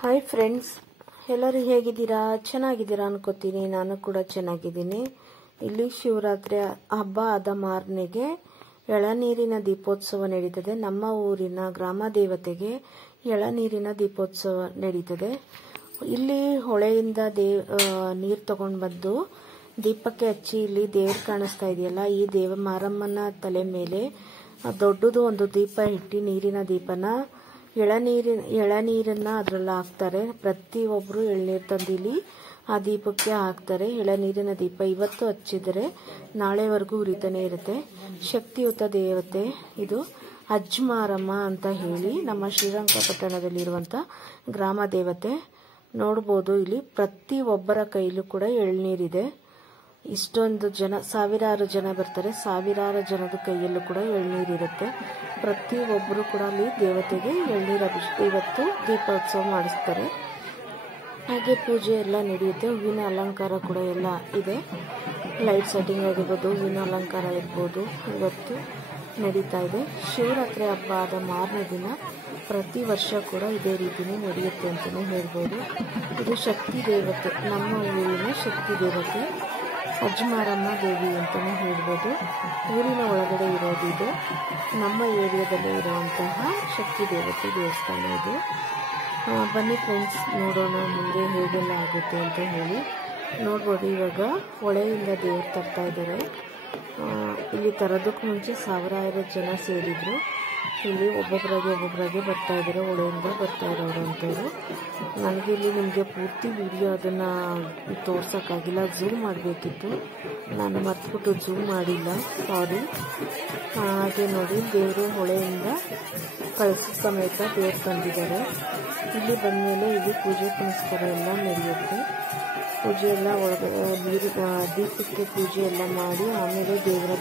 Hi friends, ಎಲ್ಲರೂ ಹೇಗಿದ್ದೀರಾ? ಚೆನ್ನಾಗಿದ್ದೀರಾ ಅನ್ಕೋತೀನಿ. ನಾನು ಕೂಡ ಚೆನ್ನಾಗಿದ್ದೀನಿ. ಇಲ್ಲಿ ಶಿವರಾತ್ರಿ ಹಬ್ಬ ಆದ ಮಾರನೆಗೆ ಎಳನೀರಿನ ದೀಪೋತ್ಸವ ನಡೀತದೆ. ನಮ್ಮ ಊರಿನ ಗ್ರಾಮ ದೇವತೆಗೆ ಎಳನೀರಿನ ದೀಪೋತ್ಸವ ನಡೀತದೆ. ಇಲ್ಲಿ ಹೊಳೆಯಿಂದ ನೀರು ತಗೊಂಡು ಬಂದು ದೀಪಕ್ಕೆ ಹಚ್ಚಿ ಇಲ್ಲಿ ದೇವ್ರು ಕಾಣಿಸ್ತಾ ಇದೆಯಲ್ಲ, ಈ ಮಾರಮ್ಮನ ತಲೆ ಮೇಲೆ ದೊಡ್ಡದು ಒಂದು ದೀಪ ಇಟ್ಟು ನೀರಿನ ದೀಪನ ಎಳನೀರನ್ನ ಅದ್ರಲ್ಲಿ ಹಾಕ್ತಾರೆ. ಪ್ರತಿಯೊಬ್ಬರು ಎಳ್ನೀರು ತಂದಿಲ್ಲಿ ಆ ದೀಪಕ್ಕೆ ಹಾಕ್ತಾರೆ. ಎಳನೀರಿನ ದೀಪ ಇವತ್ತು ಹಚ್ಚಿದರೆ ನಾಳೆವರೆಗೂ ಉರಿತಾನೆ ಇರುತ್ತೆ. ಶಕ್ತಿಯುತ ದೇವತೆ ಇದು. ಅಜ್ಮಾರಮ್ಮ ಅಂತ ಹೇಳಿ ನಮ್ಮ ಶ್ರೀರಂಗಪಟ್ಟಣದಲ್ಲಿರುವಂಥ ಗ್ರಾಮ ದೇವತೆ. ನೋಡ್ಬೋದು ಇಲ್ಲಿ ಪ್ರತಿಯೊಬ್ಬರ ಕೈಲೂ ಕೂಡ ಎಳ್ನೀರಿದೆ. ಇಷ್ಟೊಂದು ಜನ, ಸಾವಿರಾರು ಜನ ಬರ್ತಾರೆ. ಸಾವಿರಾರು ಜನದ ಕೈಯಲ್ಲೂ ಕೂಡ ಎಳ್ನೀರಿರುತ್ತೆ. ಪ್ರತಿಯೊಬ್ಬರು ಕೂಡ ಅಲ್ಲಿ ದೇವತೆಗೆ ಎಳ್ನೀರು ಅಭಿಷೇಕ ಇವತ್ತು ದೀಪೋತ್ಸವ ಮಾಡಿಸ್ತಾರೆ. ಹಾಗೆ ಪೂಜೆ ಎಲ್ಲ ನಡೆಯುತ್ತೆ. ಹೂವಿನ ಅಲಂಕಾರ ಕೂಡ ಎಲ್ಲ ಇದೆ. ಲೈಟ್ ಸೆಟ್ಟಿಂಗ್ ಆಗಿರ್ಬೋದು, ಹೂವಿನ ಅಲಂಕಾರ ಇರ್ಬೋದು, ಇವತ್ತು ನಡೀತಾ ಇದೆ. ಶಿವರಾತ್ರಿ ಹಬ್ಬ ಆದ ಮಾರನೇ ದಿನ ಪ್ರತಿ ವರ್ಷ ಕೂಡ ಇದೇ ರೀತಿನೇ ನಡೆಯುತ್ತೆ ಅಂತಲೇ ಹೇಳ್ಬೋದು. ಇದು ಶಕ್ತಿ ದೇವತೆ, ನಮ್ಮ ಊರಿನ ಶಕ್ತಿ ದೇವತೆ ಅಜ್ಮಾರಮ್ಮ ದೇವಿ ಅಂತಲೇ ಹೇಳ್ಬೋದು. ಊರಿನ ಒಳಗಡೆ ಇರೋದು ಇದು. ನಮ್ಮ ಏರಿಯಾದಲ್ಲೇ ಇರುವಂತಹ ಶಕ್ತಿ ದೇವತೆ ದೇವಸ್ಥಾನ ಇದು. ಬನ್ನಿ ಫ್ರೆಂಡ್ಸ್, ನೋಡೋಣ ಮುಂದೆ ಹೇಗೆಲ್ಲ ಆಗುತ್ತೆ ಅಂತ ಹೇಳಿ. ನೋಡ್ಬೋದು ಇವಾಗ ಹೊಳೆಯಿಂದ ದೇವ್ರು ತರ್ತಾ ಇದ್ದಾರೆ. ಇಲ್ಲಿ ತರೋದಕ್ಕೂ ಮುಂಚೆ ಸಾವಿರಾರು ಜನ ಸೇರಿದ್ರು. ಇಲ್ಲಿ ಒಬ್ಬೊಬ್ಬರಾಗೆ ಬರ್ತಾ ಇದ್ದಾರೆ. ಹೊಳೆಯಿಂದ ಬರ್ತಾ ಇರೋರು ಅಂತವರು. ನನಗೆ ಇಲ್ಲಿ ನಿಮಗೆ ಪೂರ್ತಿ ವಿಡಿಯೋ ಅದನ್ನು ತೋರ್ಸೋಕ್ಕಾಗಿಲ್ಲ, ಝೂಮ್ ಮಾಡಬೇಕಿತ್ತು. ನಾನು ಮರ್ತ್ಬಿಟ್ಟು ಝೂಮ್ ಮಾಡಿಲ್ಲ, ಸಾರಿ. ಹಾಗೆ ನೋಡಿ, ದೇವರು ಹೊಳೆಯಿಂದ ಕಳಸ ಸಮೇತ ದೇವ್ರು ತಂದಿದ್ದಾರೆ. ಇಲ್ಲಿ ಬಂದಮೇಲೆ ಇಲ್ಲಿ ಪೂಜೆ ಪುನಸ್ಕಾರ ಎಲ್ಲ ನಡೆಯುತ್ತೆ. ಪೂಜೆ ಎಲ್ಲ ಒಳಗಡೆ ದೀಪಕ್ಕೆ ಪೂಜೆ ಎಲ್ಲ ಮಾಡಿ ಆಮೇಲೆ ದೇವರ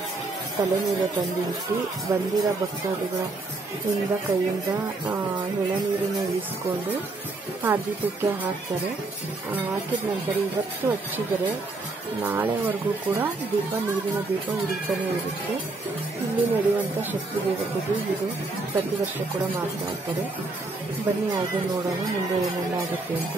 ತಲೆ ಮೇಲೆ ತಂದಿಟ್ಟು ಬಂದಿರೋ ಭಕ್ತಾದಿಗಳ ಕೈಯಿಂದ ಎಳನೀರನ್ನು ಇಳಿಸ್ಕೊಂಡು ಆ ದೀಪಕ್ಕೆ ಹಾಕ್ತಾರೆ. ಹಾಕಿದ ನಂತರ ಇವತ್ತು ಹಚ್ಚಿದರೆ ನಾಳೆವರೆಗೂ ಕೂಡ ನೀರಿನ ದೀಪ ಉರಿತಾನೆ ಇರುತ್ತೆ. ಇಲ್ಲಿ ನಡೆಯುವಂಥ ಶಕ್ತಿ ದೇವತೆಗೆ ಇದು ಪ್ರತಿ ವರ್ಷ ಕೂಡ ಮಾಡ್ತಾ ಇರ್ತಾರೆ. ಬನ್ನಿ ಹಾಗೆ ನೋಡೋಣ ಮುಂದೆ ಏನೆಲ್ಲ ಆಗುತ್ತೆ ಅಂತ.